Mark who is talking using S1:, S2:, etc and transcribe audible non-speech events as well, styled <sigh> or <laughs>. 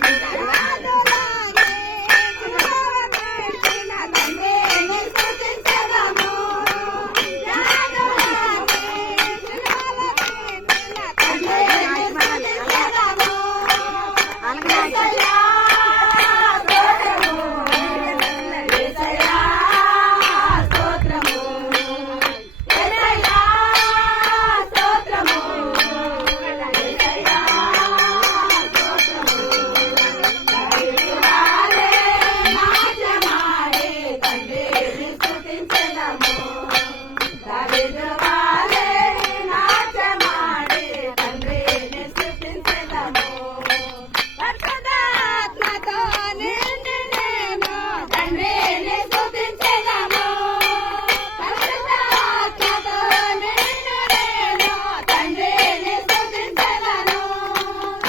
S1: Thank <laughs> you.